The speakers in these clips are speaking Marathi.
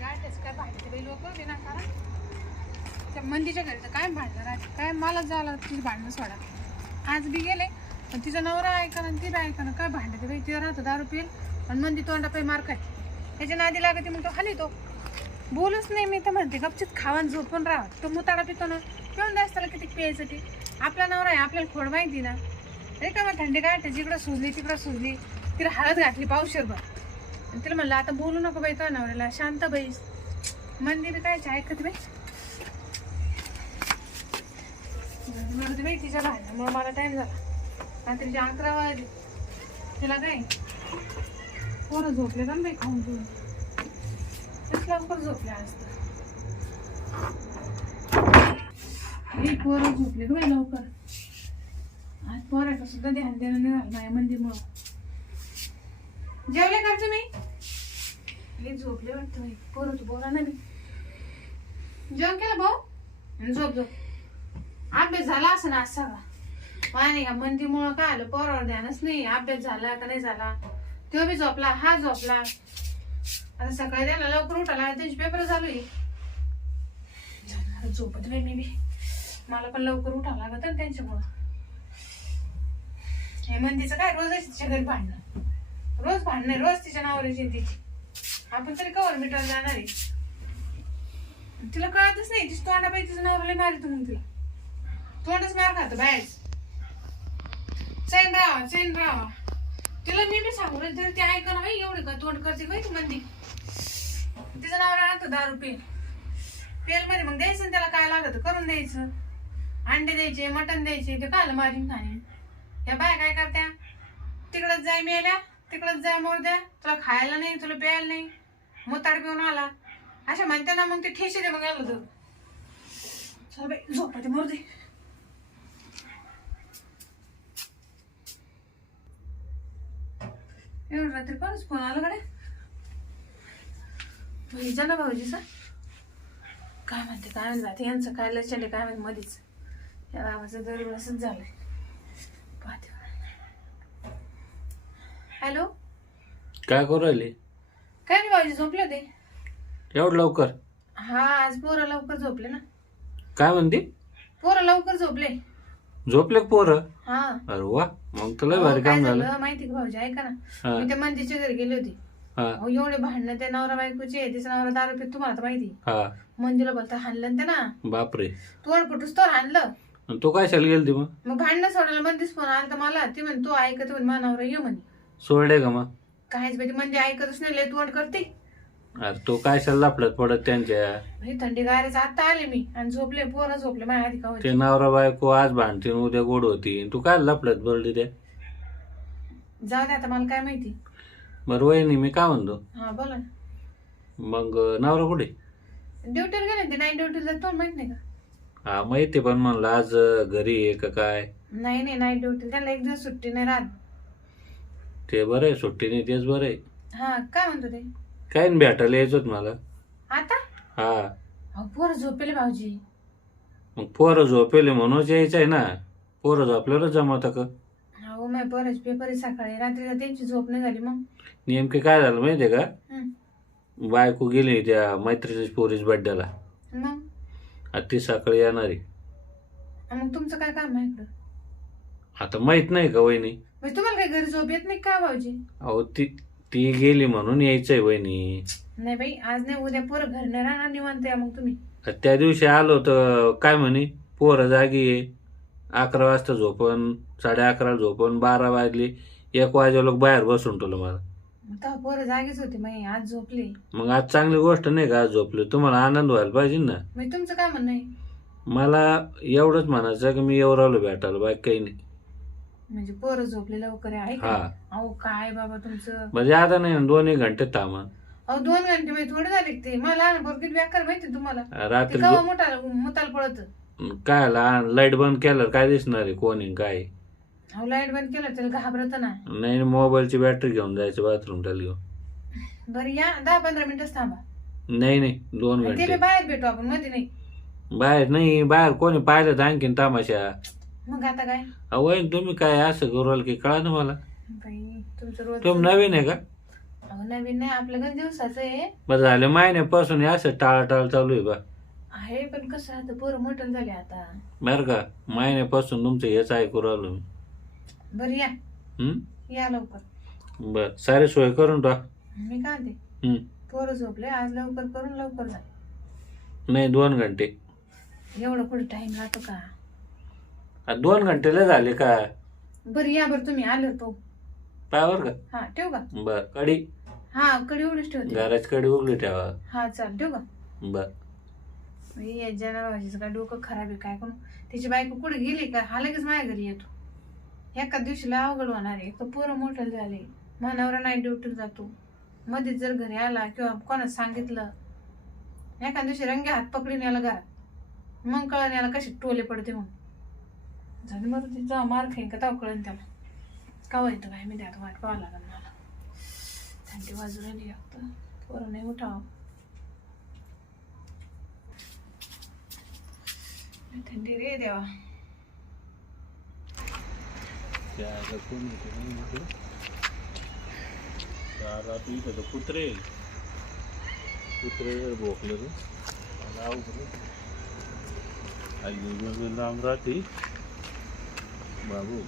थंडी काय भांडते बाई लोक? विनाकारण? त्या मंदीच्या घरी तर काय भांडणार आज काय मला झालं तिची भांडणं सोडा. आज बी गेले पण तिचा नवरा ऐका ना ती बी ऐका ना काय भांडते बाई? तिला राहतो दारू पिल आणि मंदी तोंडा पाय मार काय त्याच्या नादी लागते मग तो खाली तो बोलूच नाही मी तर म्हणते गपचित खावान झोपून राहा. तो मुताडा पितो ना. पिऊन द्यास त्याला किती प्यायचं ते आपला नवरा आहे आपल्याला खोड माहिती ना. रे का मग थंडी गाठते जिकडं सुजली तिकडं सुजली. तिला हळद घातली पावशेरभर आणि तिला म्हणलं आता बोलू नको बाई तो नवऱ्याला. शांत बाई. मंदिर काय ऐकत बाई? मरू बाई तिच्या भांडणामुळे मला टाईम झाला. रात्रीचे अकरा वाजले तिला काय? पोरं झोपले का ना बाई खाऊन पिऊन? तेच लवकर झोपले आज एक पोरं झोपले ग बाई लवकर? आज पोराचं सुद्धा ध्यान देणं नाही झालं माझ्या मंदिरमुळं जेवले का तुम्ही? हे झोपले वाटतं पोरं तू बोला ना मी जेवण केलं भाऊ? झोप झोप. अभ्यास झाला असं ना सगळा. पाणी का मंदीमुळं काय आलं? पोरावर ध्यानच नाही. अभ्यास झाला का नाही झाला? तो बी झोपला हा झोपला. आता सकाळी त्याला लवकर उठाला त्यांची पेपर चालू आहे झोपत नाही मी बी. मला पण लवकर उठावं लागत ना त्यांच्यामुळं. हे मंदीचं काय? रोज तिच्या घरी भांडणं. रोज भांडणं रोज तिच्या नावाची तिची. आपण तरी कवर मिटायला जाणार आहे. तिला कळतच नाही तिची तोंडा पाहिजे तिचं नवऱ्याला मारित मग तिला. तोंडच मार खातो बाहेर. चैन राहा चैन राहा तिला मी बी सांगू रे तरी ते ऐकणं बाई एवढी का तोंड करते बाई ती म्हणते तिचं नवरा राहतो दारू पेल पेल मध्ये मग द्यायचं ना त्याला काय लागत करून द्यायचं. अंडे द्यायचे मटण द्यायचे ते काल मारीन खाणे या बाय काय करत्या? तिकडंच जाय मेल्या. तिकडंच जाय मोर द्या. तुला खायला नाही तुला प्यायला नाही. मुताड पिऊन आला. अशा म्हणते ना मग ते ठेशी दे मग आलं तर. चल बाई झोपते मोर दे. एवढं रात्री परत फोन आला कडे भाईजा ना भाऊजीचा काय म्हणते काय म्हणते यांचं काय लचंड काय म्हणते मधीच. या बाबाचं दरवेळेसच झालंय पाहते हॅलो? काय करू राहिली? काय नाही भाऊजी झोपले ते एवढं लवकर? हा आज पोरं लवकर झोपले ना. काय म्हणते? पोरं लवकर झोपले. झोपले का पोरं? हा. अरे वा मग तुला अहो, भारी काय काम झालं. झालं माहिती का भाऊजी ऐका ना. मी त्या मंदीच्या घरी गेली होती. हा, अहो एवढे भांडणं त्या नवरा बायकोचे तिचा नवरा दारू पित तुम्हाला तर माहिती. हा. मंदीला बोलता हाणलं ना ते ना बापरे. तोड कुठूस तर हाणलं. आणि तू काय शाल गेलती मग? मग भांडणं सोडायला मंदीच फोन आला तर मला. ती म्हणे तो ऐकत म्हणे माझा नवरा ये म्हणे. सोडले का मग? काहीच म्हणजे म्हणजे ऐकतच नाही लय तोंड करते. अरे तू काय शाल लफडत पडत त्यांच्या? थंडी गारेच आता आले मी आणि झोपले पोरं झोपले माझ्या आधी का ते नवरा बायको आज भांडतीन उद्या गोड होती. तू काय लफडत पडली ते? जाऊ दे आता मला काय माहिती. बरं वहिनी मी काय म्हणतो? हा बोला ना. मग नवरा कुठे? ड्युटीवर गेले ते नाईट ड्युटीला जातो माहीत नाही का? हा माहिती पण म्हणलं आज घरी आहे का काय? नाही नाही नाईट ड्युटी त्याला एक दिवस सुट्टी नाही राहत. ते बरं आहे सुट्टी नाही तेच बरं आहे. हा काय म्हणतो ते? काय नाही भेटायला यायचोच मला. आता? हा. अहो पोरं झोपेले भाऊजी. मग पोरं झोपेले म्हणूनच यायचं आहे ना. पोरं झोपल्यावर जमत का? हो माझ्या पोराचे पेपर आहे सकाळी. रात्रीला त्यांची झोप नाही झाली मग. नेमके काय झालं माहितीये का? हं. बायको गेली त्या मैत्रिणीच्या पोरीस बड्डेला. मग? आता ती सकाळी येणारी. मग तुमचं काय काम आहे इकडं? आता माहीत नाही का वहिनी? म्हणजे तुम्हाला काही घरी झोप येत नाही का भाऊजी? अहो ती ती गेली म्हणून यायचंय वहिनी. नाही बाई आज नाही उद्या पोरं घरी नाही राहणार निवांत या मग तुम्ही. त्या दिवशी आलो तर काय म्हणे? पोरं जागी आहे. अकरा वाजता झोपन साडे अकरा झोपन बारा वाजली. एक वाजे लोक बाहेर बसून ठेवलं मला. मग तेव्हा पोरं जागीच होते माई आज झोपले. मग आज चांगली गोष्ट नाही का आज झोपले? तुम्हाला आनंद व्हायला पाहिजे ना. म्हणजे तुमचं काय म्हणणं आहे? मला एवढंच म्हणायचं की मी येऊ राहिलो भेटायला बाकी काही नाही. म्हणजे पोरं झोपले लवकर आहे हा. अहो काय बाबा तुमचं? म्हणजे आता नाही ना, दोन एक घंटे थांबा. अहो दोन घंटे म्हणजे थोडे झाले का ते. मला लहान पोरगीत व्याकार माहिती तुम्हाला. ते रात्री कवा मोठा मुताल पळत. काय लाइट बंद केलं काय दिसणार आहे? कोणी काय? अहो लाइट बंद केलं त्याला घाबरत ना. नाही मोबाईलची बॅटरी घेऊन जायचं बाथरूम त्याला घेऊन बरं या दहा पंधरा मिनिटच थांबा. नाही नाही दोन आणि ते घंटे. बी बाहेर भेटू आपण मध्ये नाही. बाहेर नाही बाहेर कोणी पाहिलं तर आणखीन तामाशा. मग आता काय? अहो तुम्ही काय असं करू की कळा ना मला? बाई तुमचं रोज तुम्ही नवीन आहे का? अहो नवीन नाही आपलं गण दिवसाचं आहे. मग झाले महिन्यापासून हे असं टाळाटाळ चालू आहे बा. आहे पण कसं आता पोरं मोठं झाले आता. बरं का महिन्यापासून तुमचं हेच ऐकू राहिलो मी. बरं या? या लवकर. बर सारी सोय करून टाक. मी काय ते. पोरं झोपले आज लवकर करून लवकर जा. नाही दोन घंटे. एवढं कुठे टाइम राहतो का? दोन घंटेला झाले का? बरं या बरं तुम्ही आले तो. पायावर का? हा ठेव का? बर कडी हा कडे एवढीच ठेवते. घराची कडी उघडी ठेवा. हा चाल ठेव का? बर. या जनावरांचं काय डोकं खराब आहे काय करून त्याची बायको कुठे गेली का? हा लगेच माझ्या घरी येतो. एका दिवशी लय अवघड होणार आहे. तर पोरं मोठं झाले. मानवरा नाईट ड्युटीला जातो. मध्येच जर घरी आला किंवा कोणाला सांगितलं एका दिवशी रंगे हात पकडून याला घरात. मग कळण याला कशी टोले पडते मग झाली मग तिचा मार्क आहे का तावकळन त्याला. का येतो काय मी त्यात वाट पाहावं लागेल मला. थंडी बाजूला राहिली फक्त पोरं नाही उठावं. थंडी रे देवा. कुत्रे कुत्रे भोकले राम राहते. बाबू.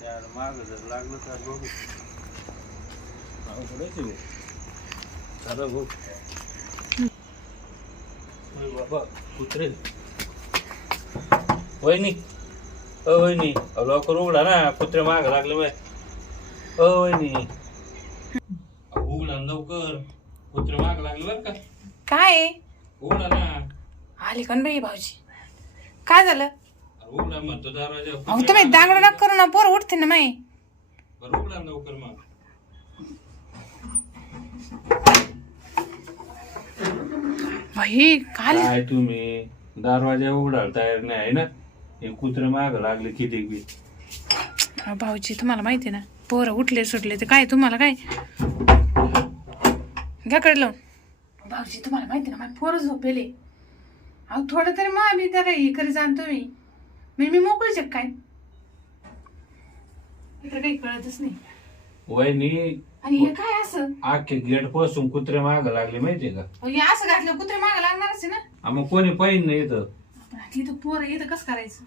त्याला माग जर लागलं तर बघू. आहे ओय बाबा कुत्रे. वहिनी अ वहिनी लवकर उघडा ना कुत्रे माग लागले बाय अ वहिनी. उघडा ना लवकर. कुत्रे माग लागले बर का. काय? उघडा ना. आली कण बाई भाऊजी? काय झालं? दरवाजा अहो तुम्ही दांगड नका करू ना पोरं उठते ना माई. बरं उघडा ना लवकर मग. बाई काल काय तुम्ही? दरवाजा उघडायला तयार नाही आहे ना? हे कुत्रे माग लागले किती बी. अहो, भाऊजी तुम्हाला माहिती ना पोरं उठले सुटले ते काय तुम्हाला काय? घ्या कडे लावून. भाऊजी तुम्हाला माहिती ना माझे पोरं झोपेले. अहो थोडं तरी मग आम्ही त्याला हे करी जाणतो मी म्हणजे मी मोकळीच आहे काय? इकडे काही कळतच नाही. वहिनी आणि हे काय असं? आखे गेटपासून कुत्रे माग लागले माहितीये का? अहो, हे असं घातलं कुत्रे मागे लागणारच आहे ना? आ, मग कोणी पाहिजे नाही इथं? पण इथं पोरं इथं कसं करायचं?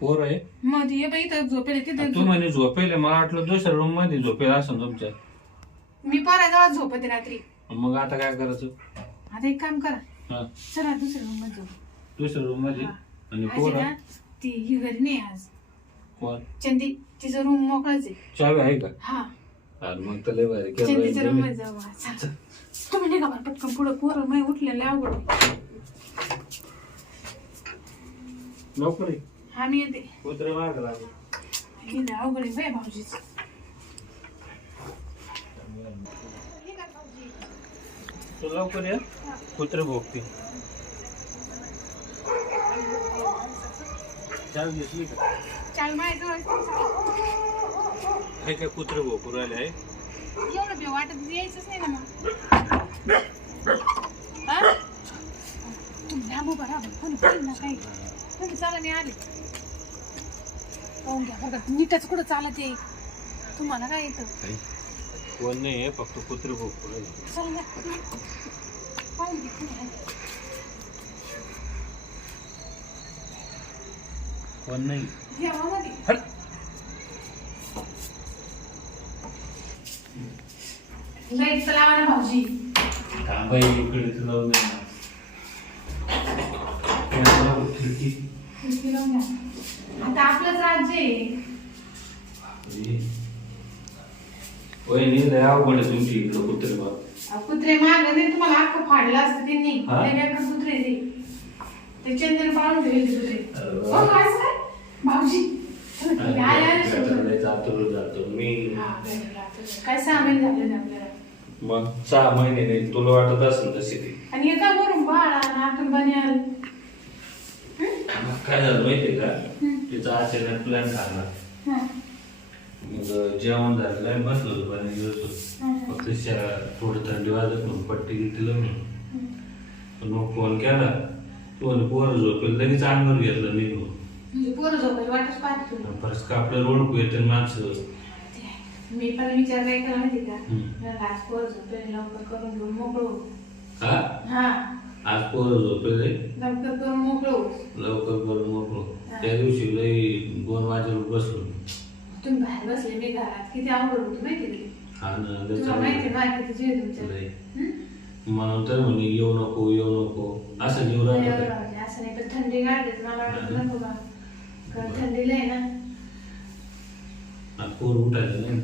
पोर आहे? मग ते ये बाई इथं झोपेले तिथे तू म्हणे झोपेले मला वाटलं दुसऱ्या रूममध्ये झोपेल असं तुमच्या. मी पोराजवळ झोपते रात्री. मग आता काय करायचं? आता एक काम करा. हा. चला दुसऱ्या रूममध्ये जाऊ. दुसऱ्या रूममध्ये. आणि आज पोर? आहे ना ती ही घरी नाही आज. कोण? चंदी तिचं रूम मोकळच आहे. चावी आहे का? हा. अरे मग तर लय भारी चंदीच्या रूम केलं मध्ये जाऊ आज. चला. तुम्ही निघा बरं पटकन पुढं. पोरं माय उठलेले अवघड आहे. लवकर ये. हा मी येते. कुत्रे माग लागले. अवघड आहे बाय भाऊजीच तू लवकर ये कुत्रे भोगते चावी घेतली का? चाल माझ्या आहे का कुत्रे भोकू राहिले आहे? एवढं बे वाटत यायचंच नाही ना मग. हा? तुम्ही लांब उभा राहा बरं. कोणी बोलू नका काही. तुम्ही चला मी आले. पाहून घ्या बरं का. नीटच कुठं चालत आहे? तुम्हाला काय येतं? कोण नाही आहे फक्त कुत्रे कोणी नाही? लावा ना भाऊजी. इकडे लावून. आता आपलंच राज्य आहे. वहिनी लय अवघड आहे तुमची इकडं कुत्रे बाप कुत्रे मारले नाही तुम्हाला अख्खं फाडलं असतं त्यांनी. हा? बेकार कुत्रे ते ते चंदन पाळून ठेवले ते कुत्रे. अरे हो. काय? भाऊजी. आले जातो जातो मी हा, बरं. काय सामील झालं ना आपल्याला? मग सहा महिने नाही तुला वाटत असेल तशी ती. आणि एका वरून बाळा नातून बन्याल मग काय झालं माहितीये का? तिचा अचानक प्लॅन झाला. हा, मग जेवण झालं काय बसलो होतो पण हा, फक्त थोडं थंडी वाजत म्हणून पट्टी गिट्टी लावून पण मग फोन केला. तू म्हणे पोरं झोपेल लगेच अंगावर घेतलं निघून म्हणजे पोरं झोपायची वाटच पाहते परत का आपल्या रोड येते माणसं आहे. मी पण विचार केला माहिती का? हम्म. आज पोरं झोपेल लवकर करून घेऊन मोकळं. हा? हा. आज पोरं झोपले लवकर करून मोकळं. लवकर करून मोकळो त्या दिवशी लई दोन वाजेवर बसलो तुम्ही बाहेर बसले मी घरात किती अवघड होतो माहिती का? हा ना तुला माहिती माझ्या किती जीव आहे तुमच्या. लई. हम्म? म्हणून तर म्हणे येऊ नको येऊ नको. असं जीव नाही राहतो एवढं म्हणजे असं नाही पण थंडी गाडते मला वाटत नको बा. कारण थंडीला आहे ना. आता पोर उठायचं नाही ना.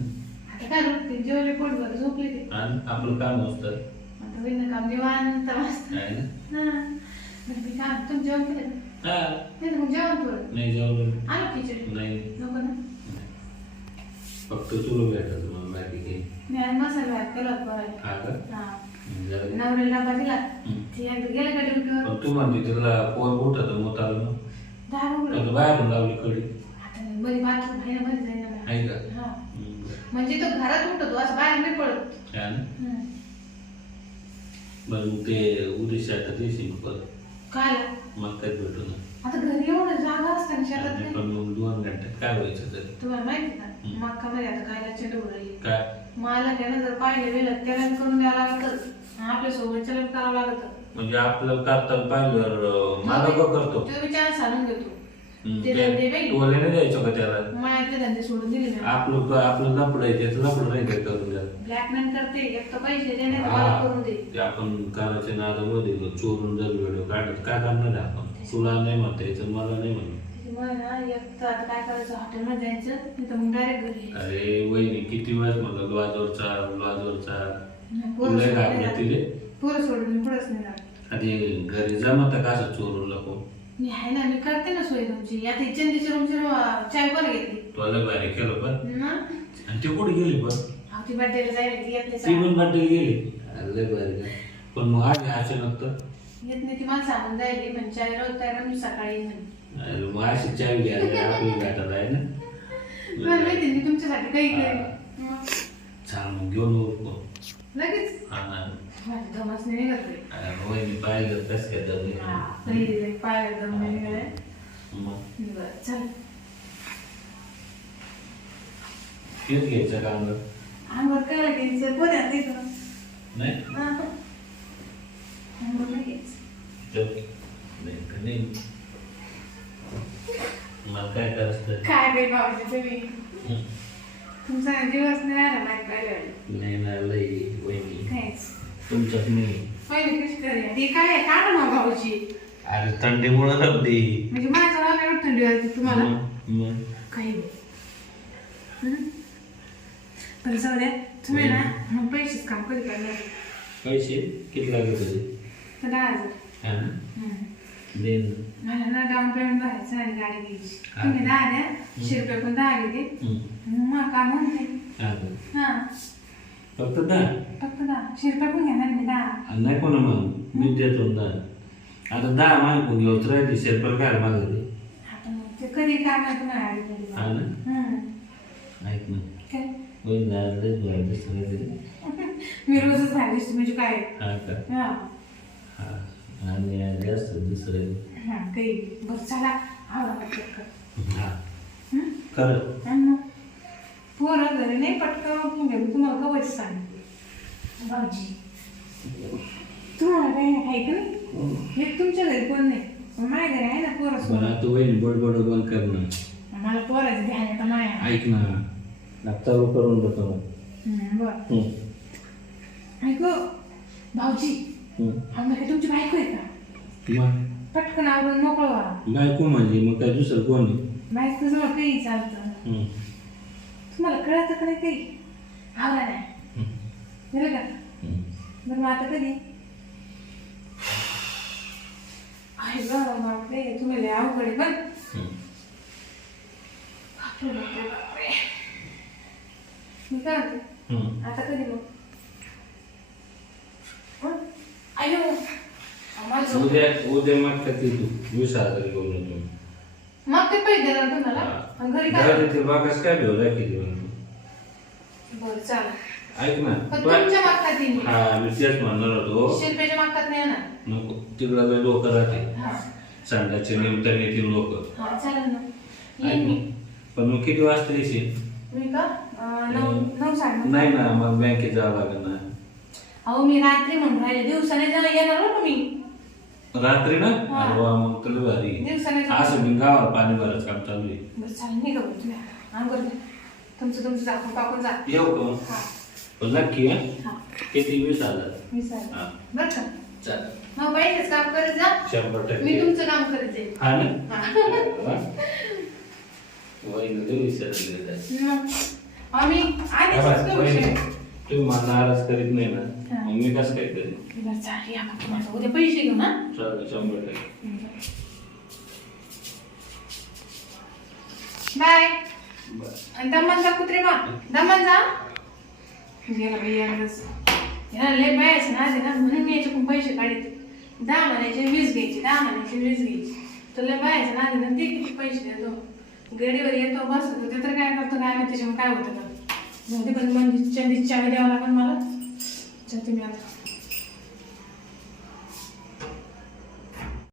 आता काय रोखते जेवले पोटभर झोपले ते. आणि आपलं काम असतं. आता होईल ना काम निवांत ना. हा. बरं मी काय तुम्ही जेवण केलं? हा. नाही तर मग जेवण थोडं नाही जेवलं आलो खिचडी. नाही. नको ना. फक्त तुला भेटायचं मला बाकी काही मी आज मसाला भात केला होता पोराला. हा का? हा. जरा नवऱ्याला डबा दिला. ती एकदा गेलं का ड्युटीवर? पण तू म्हणते तिला पोर उठत मोताला ना दहा आता बाहेरून लावली कडी. आता बरी बाथरूम ना आहे का? हा. हम्म. म्हणजे तो घरात उठतो असं बाहेर नाही पडत. आहे ना? हम्म. बरं मग ते उद्या शेतात येशील परत. मग काय भेटू ना? आता घरी एवढं नाही दोन घंट्यात काय व्हायचं तरी. तुम्हाला माहिती का? आता कायला चेंडू राहील काय? मला त्यानं जर पाहिलं गेलं त्याला करून द्यावं आपल्यासोबत चलन करावं लागतं म्हणजे आपलं करताना पाहिलं मला का करतो? तो घेतो हम्म, ते ते- धंदे बाई. टोले नाही द्यायचं का त्याला? धंदे सोडून दिले आपलं आपलं लपड आहे त्याचं लपड नाही काय करून द्या ब्लॅकमेल करते एक तर पैसे दे नाही तर मला करून दे. ते आपण कानाच्या नादामध्ये चोरून जर व्हिडिओ काढत काय करणार आहे आपण? तुला नाही म्हणता यायचं मला नाही म्हणत. त्याच्यामुळे ना एक तर आता काय करायचं हॉटेलमध्ये जायचं तर मग डायरेक्ट घरी यायचं. अरे वहिनी किती वेळात म्हणलं लॉजवर चाल लॉजवर चाल नाही, पोरं तुला सोडून घाबरत नाही तिले. जात. पोरं सोडून मी पुढंच नाही जात. आधी घरी जमत का असं चोरून लपो मी आहे ना मी करते ना सोय तुमची. आता ही चंदीच्या रूमची चाय पण घेतली? तुला भारी केलं पण. ना आणि ते कुठे गेली पण? अहो, ती बर्थडेला जायला ती येत नाही ती सांग. पण बड्डे गेली. अरे काय पण मग आधी अचानक तर. येत नाही ती मला सांगून जायली म्हणजे चाय रोज तयार मी सकाळी येईन म्हणे. अरे मग अशी चावी घ्यायला आपली भेटत आहे ना. मला माहिती मी तुमच्यासाठी काही करेन. मग छान मग. घेऊन लगेच? हा. ना माझी धमस नाही करते अरे वहिनी पाहिलं कसं काय दम पहिले पाय दम नाही. मग? बरं चल. तेच घ्यायचं का अंगात? अंगावर काय लागायचं कोण आहे ते करून? नाही? हा. बाई. तुमचा दिवस नाही आला नाही पहिले नाही ना लई वहिनी. काहीच. तुमच्यात नाही. पहिले कशी करूया हे काय आहे? काढा ना भाऊजी. अरे थंडीमुळे रबदी म्हणजे मला एवढं थंडी वाजते तुम्हाला. मग मग. काही नाही. हं? पण जाऊ द्या. तुम्ही ना मग पैसेच काम कधी करणार? पैसे किती लागत होते तर दहा हजार. हा. हं. दे ना. मला ना डाऊन पेमेंट भरायचं आणि गाडी घ्यायची. तुम्ही दहा द्या. शे रुपये पण दहा घेते. मग काम म्हणते? हा का? हा. फक्त दहा? फक्त दहा. शे रुपये पण घेणार मी दहा. नाही कोणा मग? मी देतो दहा. आता दहा मागून घेऊच राहिली? शेरपर काय मागते आता मग ते कधी काम आहे तुम्हाला गाडी. हा ना. ऐक ना. काय? होईल ना लयच? मी रोजच दिसते म्हणजे काय? हा का? हा. आणि जास्त दुसरं हा काही बरं चला. आवडा पटकन हा. हं? खरं आणि मग. पोरं घरी नाही पटकन तुम्हाला कवच सांगितले भाऊजी. तुम्हाला काही नाही आहे का नाही? हे तुमच्या घरी कोण नाही? पण माझ्या घरी आहे ना पोरं बरं सोबत आता वहील बडबड बंद कर ना. मला पोराचं ध्यान येतं माया. ऐक ना. आता करून देतो हं, बरं. हं. ऐक? हो, भाऊजी. हं. आम्हाला काय तुमची बायको आहे का? मग पटकन आवरून मोकळं व्हा बायको म्हणजे मग काय दुसरं कोण आहे बायको जवळ काही चालतं. तुम्हाला कळतं का नाही काही आवरा नाही हं. झालं का. बरं मग आता कधी आहे गं बापरे तुम्ही लय अवघड आहे पण हं. बापरे बापरे बापरे मी काय म्हणते. आता कधी मग हं? उद्या उद्या मग का ती तू वीस हजार घेऊन येतो मग ते पैसे देणार तुम्हाला आणि घरी काय? घरात बागास काय भेव राखी बरं चालेल. ऐक ना पण तू- तुमच्या मागतात येईन मी. हा मी तेच म्हणणार होतो. शिल्पेच्या मागतात नाही येणार. नको तिकडं लोक राहते. हा. संडाचे निमित्ताने येतील लोक. हा चालेल ना. येईन मी. पण मग किती वाजता येशील? मी का? अं, नऊ नऊ साडे नाही ना मग बँकेत जावं लागेल ना. अहो मी रात्री म्हणून राहिले. दिवसाने जण येणार हो तुम्ही. रात्री ना हा. अरे वा मग तुला भारी. दिवसाने जाऊ. असं मी गावात पाणी भरायचं काम चालू आहे. बरं चालेल तुम्ही. तुमचं तुमचं झाकून टाकून जा. येऊ का मग? हा. पण नक्की हा? हा. किती वीस हजार मी चालेल हा. बरं का. चालेल. मग बाईच काम करत जा. शंभर मी टक्के तुमचं काम करत जाईल हा ना? हा. वहिनी. मग आम्ही आधीच. तुम्ही मला नाराज करीत नाही ना हा. मग मी कसं काय करेन? बरं चालेल या मग तुम्हाला. उद्या पैसे घेऊ ना? चालेल शंभर टक्के. बाय. बरं. आणि दमन जा कुत्रे बा. दमन जा. गेला बाई एकदाच. लय बायाचं ना आधी ना म्हणून मी याच्याकडून पैसे काढते दहा म्हणायचे वीस घ्यायचे दहा म्हणायचे वीस घ्यायचे. तर लय बायाचं ना ना ते किती पैसे देतो. गडीवर येतो बसतो ते तर काय करतो काय माहिती त्याच्यामुळे काय होतं का जाऊ पण म्हणजे चंदीची चावी द्यावं लागेल मला. तुम्ही आता.